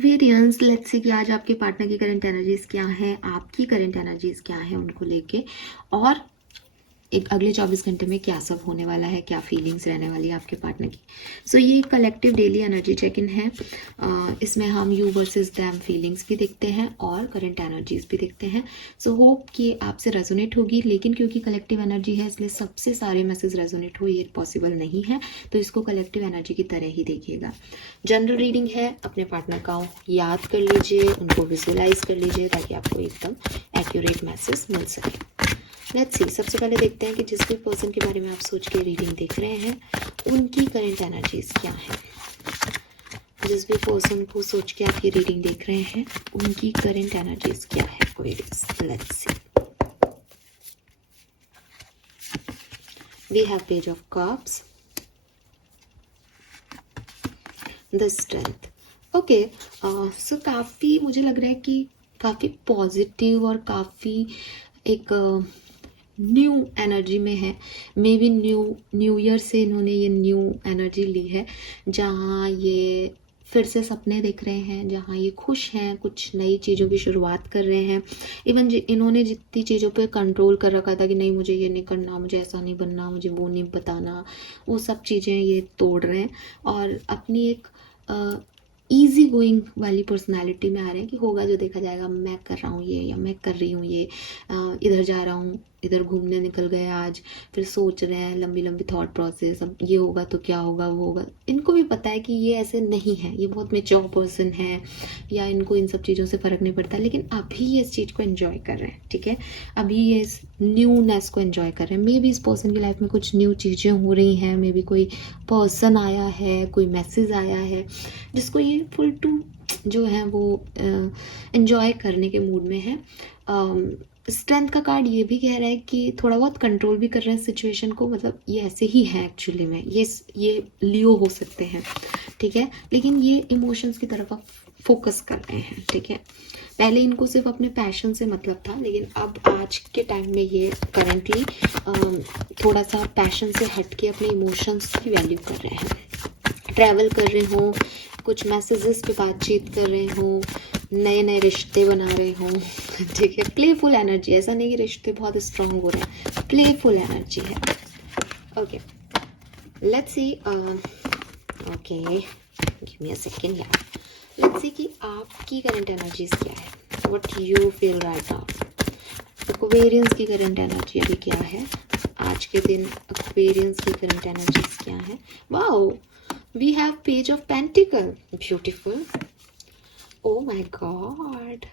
Aquarians, let's say कि आज आपके पार्टनर की करंट एनर्जीज क्या है, आपकी करंट एनर्जीज क्या है उनको लेके, और एक अगले 24 घंटे में क्या सब होने वाला है, क्या फीलिंग्स रहने वाली है आपके पार्टनर की। सो ये collective daily energy check in है। इसमें हम यू वर्सेस दैम फीलिंग्स भी देखते हैं और करंट एनर्जीज भी देखते हैं। सो होप कि आपसे रेजोनेट होगी, लेकिन क्योंकि कलेक्टिव एनर्जी है इसलिए सबसे सारे मैसेज रेजोनेट हो ये पॉसिबल नहीं है, तो इसको कलेक्टिव एनर्जी की तरह ही देखिएगा। जनरल रीडिंग है, अपने पार्टनर का याद कर लीजिए, उनको विजुअलाइज कर लीजिए ताकि आपको एकदम एक्यूरेट मैसेज मिल सके। लेट्स सी, सबसे पहले देखते हैं कि जिस भी पर्सन के बारे में आप सोच के रीडिंग देख रहे हैं उनकी करंट एनर्जीज क्या है। जिस भी पर्सन को सोच के आप ये रीडिंग देख रहे हैं उनकी करंट एनर्जीज क्या है Aquarius. Let's see, we have page of cups, the strength. Okay, so काफ़ी मुझे लग रहा है कि काफ़ी पॉजिटिव और काफ़ी एक न्यू एनर्जी में है। मे बी न्यू ईयर से इन्होंने ये न्यू एनर्जी ली है, जहाँ ये फिर से सपने देख रहे हैं, जहाँ ये खुश हैं, कुछ नई चीज़ों की शुरुआत कर रहे हैं। इवन इन्होंने जितनी चीज़ों पे कंट्रोल कर रखा था कि नहीं मुझे ये नहीं करना, मुझे ऐसा नहीं बनना, मुझे वो नहीं बताना, वो सब चीज़ें ये तोड़ रहे हैं और अपनी एक ईजी गोइंग वाली पर्सनालिटी में आ रहे हैं कि होगा जो देखा जाएगा, मैं कर रहा हूँ ये या मैं कर रही हूँ ये, इधर जा रहा हूँ, इधर घूमने निकल गए आज, फिर सोच रहे हैं लंबी लंबी थॉट प्रोसेस, अब ये होगा तो क्या होगा, वो होगा। इनको भी पता है कि ये ऐसे नहीं है, ये बहुत मेच्योर पर्सन है या इनको इन सब चीज़ों से फ़र्क नहीं पड़ता, लेकिन अभी ये इस चीज़ को एंजॉय कर रहे हैं। ठीक है, अभी ये इस न्यूनेस को एंजॉय कर रहे हैं। मे बी इस पर्सन की लाइफ में कुछ न्यू चीज़ें हो रही हैं, मे बी कोई पर्सन आया है, कोई मैसेज आया है जिसको ये फुल टू जो है वो एंजॉय करने के मूड में है। स्ट्रेंथ का कार्ड ये भी कह रहा है कि थोड़ा बहुत कंट्रोल भी कर रहे हैं सिचुएशन को, मतलब ये ऐसे ही है एक्चुअली में, ये लियो हो सकते हैं। ठीक है, लेकिन ये इमोशंस की तरफ आप फोकस कर रहे हैं। ठीक है, पहले इनको सिर्फ अपने पैशन से मतलब था, लेकिन अब आज के टाइम में ये करंटली थोड़ा सा पैशन से हट के अपने इमोशंस की वैल्यू कर रहे हैं। ट्रैवल कर रहे हो, कुछ मैसेजेस पे बातचीत कर रहे हो, नए नए रिश्ते बना रहे हो। ठीक है, प्लेफुल एनर्जी, ऐसा नहीं कि रिश्ते बहुत स्ट्रांग हो रहे हैं, प्लेफुल एनर्जी है। Okay, let's see, okay give me a second यार। लेट्स सी कि आपकी करंट एनर्जीज क्या है, what you feel right now. Aquarians की करंट एनर्जी अभी क्या है आज के दिन, एक्वेरियंस की करंट एनर्जीज क्या है। Wow, we have page of pentacle, beautiful, oh my god।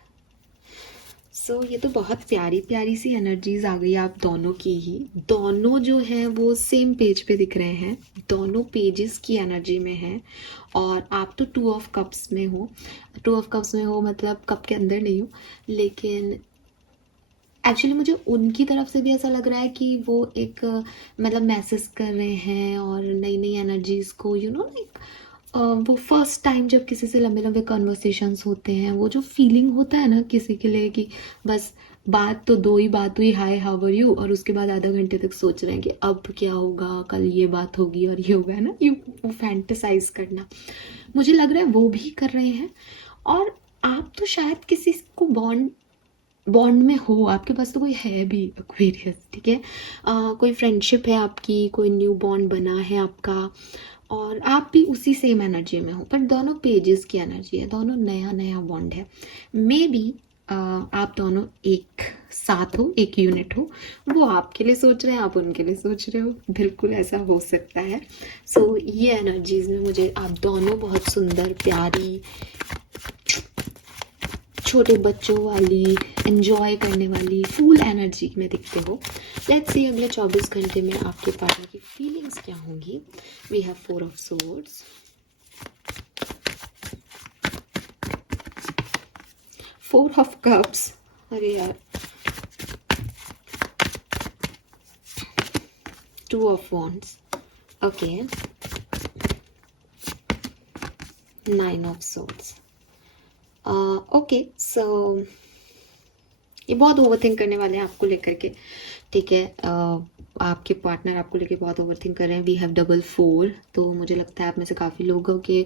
सो ये तो बहुत प्यारी प्यारी सी एनर्जीज आ गई आप दोनों की ही। दोनों जो है वो सेम पेज पे दिख रहे हैं, दोनों पेजेस की एनर्जी में है, और आप तो 2 ऑफ कप्स में हो। 2 ऑफ कप्स में हो मतलब कप के अंदर नहीं हो, लेकिन एक्चुअली मुझे उनकी तरफ से भी ऐसा लग रहा है कि वो एक मतलब मैसेज कर रहे हैं और नई नई एनर्जीज को लाइक वो फर्स्ट टाइम जब किसी से लंबे लंबे कन्वर्सेशंस होते हैं, वो जो फीलिंग होता है ना किसी के लिए कि बस बात तो 2 ही बात हुई, हाय हाउ आर यू, और उसके बाद आधा घंटे तक सोच रहे हैं कि अब क्या होगा, कल ये बात होगी और ये होगा, है ना, यू वो फैंटेसाइज करना। मुझे लग रहा है वो भी कर रहे हैं, और आप तो शायद किसी को बॉन्ड में हो, आपके पास तो कोई है भी एक्वेरियस। ठीक है, कोई फ्रेंडशिप है आपकी, कोई न्यू बॉन्ड बना है आपका, और आप भी उसी सेम एनर्जी में हो, पर दोनों पेजेस की एनर्जी है, दोनों नया नया बॉन्ड है। मे बी आप दोनों एक साथ हो, एक यूनिट हो, वो आपके लिए सोच रहे हैं, आप उनके लिए सोच रहे हो, बिल्कुल ऐसा हो सकता है। सो ये एनर्जीज में मुझे आप दोनों बहुत सुंदर प्यारी छोटे बच्चों वाली एंजॉय करने वाली फुल एनर्जी में दिखते हो। लेट्स सी अगले 24 घंटे में आपके पार्टनर की फीलिंग्स क्या होंगी। We have 4 of swords, 4 of cups, अरे यार, 2 of wands, okay, 9 of swords. Okay, so ये बहुत ओवरथिंक करने वाले हैं आपको लेकर के, ठीक है। आपके पार्टनर आपको लेके बहुत ओवरथिंक कर रहे हैं। वी हैव डबल 4, तो मुझे लगता है आप में से काफ़ी लोगों के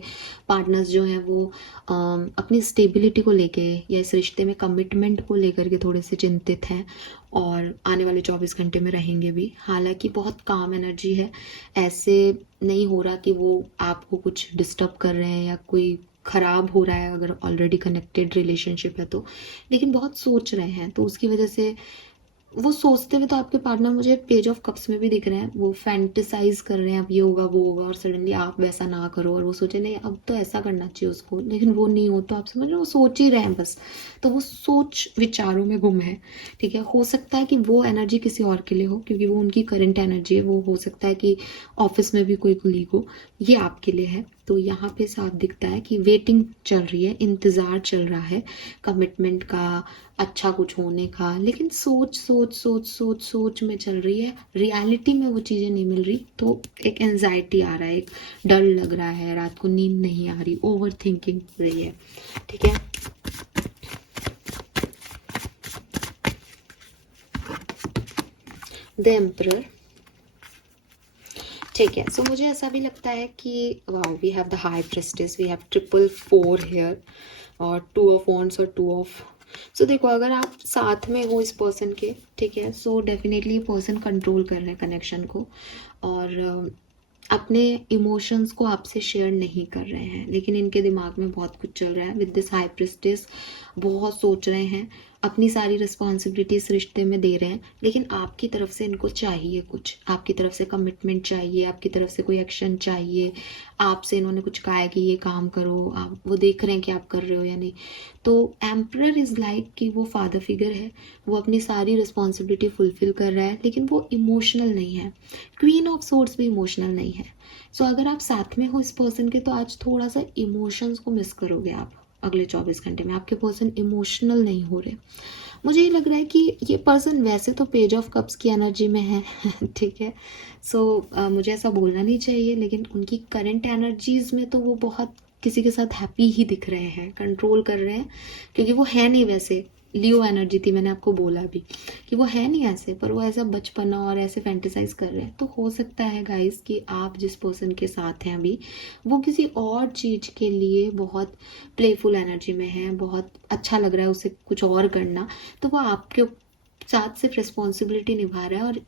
पार्टनर्स जो हैं वो अपनी स्टेबिलिटी को लेके या इस रिश्ते में कमिटमेंट को लेकर के थोड़े से चिंतित हैं और आने वाले 24 घंटे में रहेंगे भी। हालांकि बहुत काम एनर्जी है, ऐसे नहीं हो रहा कि वो आपको कुछ डिस्टर्ब कर रहे हैं या कोई ख़राब हो रहा है अगर ऑलरेडी कनेक्टेड रिलेशनशिप है तो, लेकिन बहुत सोच रहे हैं। तो उसकी वजह से वो सोचते हुए तो आपके पार्टनर मुझे पेज ऑफ कप्स में भी दिख रहे हैं, वो फैंटिसाइज कर रहे हैं अब ये होगा वो होगा, और सडनली आप वैसा ना करो और वो सोचे नहीं अब तो ऐसा करना चाहिए उसको, लेकिन वो नहीं हो, तो आप समझ रहे हो वो सोच ही रहे हैं बस। तो वो सोच विचारों में गुम है। ठीक है, हो सकता है कि वो एनर्जी किसी और के लिए हो क्योंकि वो उनकी करंट एनर्जी है। वो हो सकता है कि ऑफिस में भी कोई कुलीग हो, ये आपके लिए है। तो यहाँ पे साफ दिखता है कि वेटिंग चल रही है, इंतज़ार चल रहा है कमिटमेंट का, अच्छा कुछ होने का, लेकिन सोच सोच सोच सोच सोच में चल रही है, रियलिटी में वो चीज़ें नहीं मिल रही। तो एक एंजाइटी आ रहा है, एक डर लग रहा है, रात को नींद नहीं आ रही, ओवर थिंकिंग हो रही है। ठीक है, द एम्परर। ठीक है, सो मुझे ऐसा भी लगता है कि wow, we have the high prestige, we have triple 4 here और 2 ऑफ वॉन्ड्स और 2 ऑफ। सो देखो, अगर आप साथ में हो इस पर्सन के, ठीक है, सो डेफिनेटली ये पर्सन कंट्रोल कर रहे हैं कनेक्शन को और अपने इमोशंस को आपसे शेयर नहीं कर रहे हैं, लेकिन इनके दिमाग में बहुत कुछ चल रहा है। विद दिस हाई प्रिस्टिस बहुत सोच रहे हैं, अपनी सारी रिस्पॉन्सिबिलिटी इस रिश्ते में दे रहे हैं, लेकिन आपकी तरफ से इनको चाहिए कुछ, आपकी तरफ से कमिटमेंट चाहिए, आपकी तरफ से कोई एक्शन चाहिए। आपसे इन्होंने कुछ कहा है कि ये काम करो, आप वो देख रहे हैं कि आप कर रहे हो या नहीं। तो एम्परर इज़ लाइक कि वो फादर फिगर है, वो अपनी सारी रिस्पॉन्सिबिलिटी फुलफिल कर रहा है, लेकिन वो इमोशनल नहीं है। क्वीन ऑफ सोर्ड्स भी इमोशनल नहीं है। सो अगर आप साथ में हो इस पर्सन के, तो आज थोड़ा सा इमोशंस को मिस करोगे आप। अगले 24 घंटे में आपके पर्सन इमोशनल नहीं हो रहे। मुझे ये लग रहा है कि ये पर्सन वैसे तो पेज ऑफ कप्स की एनर्जी में है ठीक है, सो मुझे ऐसा बोलना नहीं चाहिए, लेकिन उनकी करंट एनर्जीज में तो वो बहुत किसी के साथ हैप्पी ही दिख रहे हैं, कंट्रोल कर रहे हैं, क्योंकि वो है नहीं वैसे। लियो एनर्जी थी, मैंने आपको बोला भी कि वो है नहीं ऐसे, पर वो ऐसा बचपना और ऐसे फैंटिसाइज कर रहे हैं। तो हो सकता है गाइस कि आप जिस पर्सन के साथ हैं अभी, वो किसी और चीज़ के लिए बहुत प्लेफुल एनर्जी में है, बहुत अच्छा लग रहा है उसे कुछ और करना, तो वो आपके साथ सिर्फ रिस्पॉन्सिबिलिटी निभा रहा है और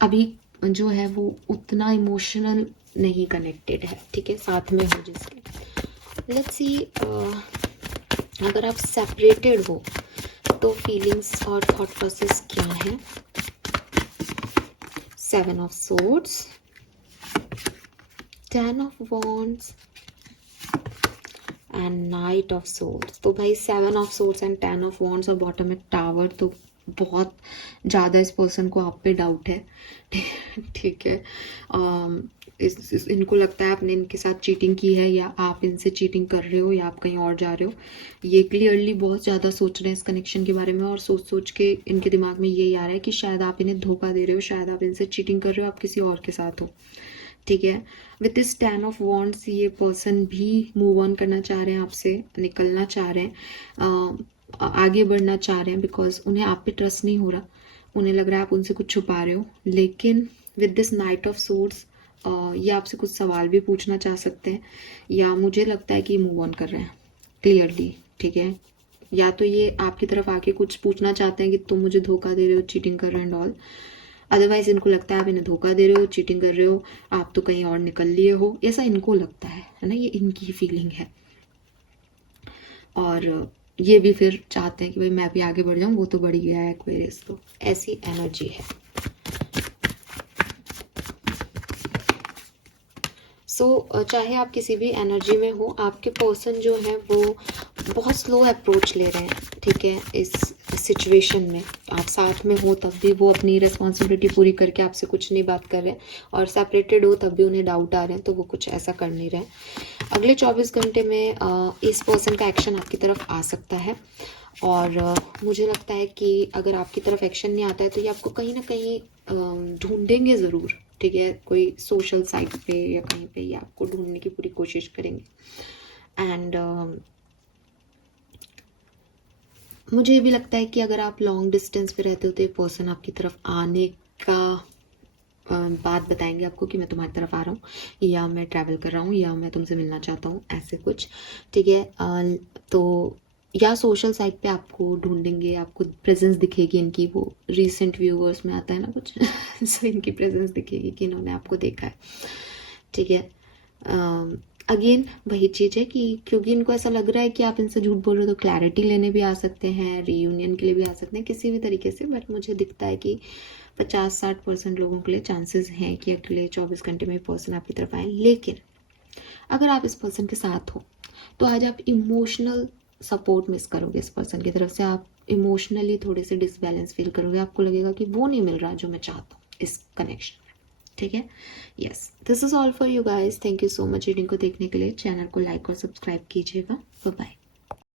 अभी जो है वो उतना इमोशनल नहीं कनेक्टेड है। ठीक है, साथ में हो जिसके। लेट्स सी, अगर आप सेपरेटेड हो तो फीलिंग्स और थॉट प्रोसेस क्या है। 7 of swords, 10 of wands and night of swords. तो भाई 7 of swords and 10 of wands और बॉटम में टावर, तो बहुत ज़्यादा इस पर्सन को आप पे डाउट है ठीक है, इनको लगता है आपने इनके साथ चीटिंग की है, या आप इनसे चीटिंग कर रहे हो, या आप कहीं और जा रहे हो। ये क्लियरली बहुत ज़्यादा सोच रहे हैं इस कनेक्शन के बारे में, और सोच सोच के इनके दिमाग में यही आ रहा है कि शायद आप इन्हें धोखा दे रहे हो, शायद आप इनसे चीटिंग कर रहे हो, आप किसी और के साथ हो। ठीक है, विथ दिस 10 ऑफ वॉन्ड्स ये पर्सन भी मूव ऑन करना चाह रहे हैं आपसे, निकलना चाह रहे हैं, आगे बढ़ना चाह रहे हैं, बिकॉज उन्हें आप पे ट्रस्ट नहीं हो रहा, उन्हें लग रहा है आप उनसे कुछ छुपा रहे हो। लेकिन with this night of swords ये आपसे कुछ सवाल भी पूछना चाह सकते हैं, या मुझे लगता है कि ये मूव ऑन कर रहे हैं क्लियरली। ठीक है, या तो ये आपकी तरफ आके कुछ पूछना चाहते हैं कि तुम मुझे धोखा दे रहे हो, चीटिंग कर रहे हो एंड ऑल। अदरवाइज इनको लगता है आप इन्हें धोखा दे रहे हो, चीटिंग कर रहे हो, आप तो कहीं और निकल लिए हो, ऐसा इनको लगता है ना, ये इनकी फीलिंग है। और ये भी फिर चाहते हैं कि भाई मैं भी आगे बढ़ जाऊं, वो तो बढ़ गया है एक्वेरियस, तो ऐसी एनर्जी है। सो चाहे आप किसी भी एनर्जी में हो, आपके पर्सन जो है वो बहुत स्लो अप्रोच ले रहे हैं। ठीक है, इस सिचुएशन में आप साथ में हो तब भी वो अपनी रिस्पॉन्सिबिलिटी पूरी करके आपसे कुछ नहीं बात कर रहे हैं, और सेपरेटेड हो तब भी उन्हें डाउट आ रहे हैं, तो वो कुछ ऐसा कर नहीं रहे हैं। अगले 24 घंटे में इस पर्सन का एक्शन आपकी तरफ आ सकता है, और मुझे लगता है कि अगर आपकी तरफ एक्शन नहीं आता है तो ये आपको कहीं ना कहीं ढूंढेंगे ज़रूर। ठीक है, कोई सोशल साइट पे या कहीं पे ये आपको ढूंढने की पूरी कोशिश करेंगे। एंड मुझे ये भी लगता है कि अगर आप लॉन्ग डिस्टेंस पे रहते हो तो ये पर्सन आपकी तरफ आने का बात बताएंगे आपको कि मैं तुम्हारी तरफ आ रहा हूँ, या मैं ट्रैवल कर रहा हूँ, या मैं तुमसे मिलना चाहता हूँ, ऐसे कुछ। ठीक है। तो या सोशल साइट पे आपको ढूंढेंगे, आपको प्रेजेंस दिखेगी इनकी, वो रीसेंट व्यूअर्स में आता है ना कुछ सो इनकी प्रेजेंस दिखेगी कि इन्होंने आपको देखा है। ठीक है। अगेन वही चीज़ है कि क्योंकि इनको ऐसा लग रहा है कि आप इनसे झूठ बोल रहे हो, तो क्लैरिटी लेने भी आ सकते हैं, रीयूनियन के लिए भी आ सकते हैं, किसी भी तरीके से। बट मुझे दिखता है कि 50-60% लोगों के लिए चांसेस हैं कि अगले 24 घंटे में पर्सन आपकी तरफ आए। लेकिन अगर आप इस पर्सन के साथ हो तो आज आप इमोशनल सपोर्ट मिस करोगे इस पर्सन की तरफ से। आप इमोशनली थोड़े से डिसबैलेंस फील करोगे, आपको लगेगा कि वो नहीं मिल रहा जो मैं चाहता हूँ इस कनेक्शन। ठीक है। Yes, this is all for you guys. Thank you so much reading को देखने के लिए। चैनल को लाइक और सब्सक्राइब कीजिएगा। Bye bye.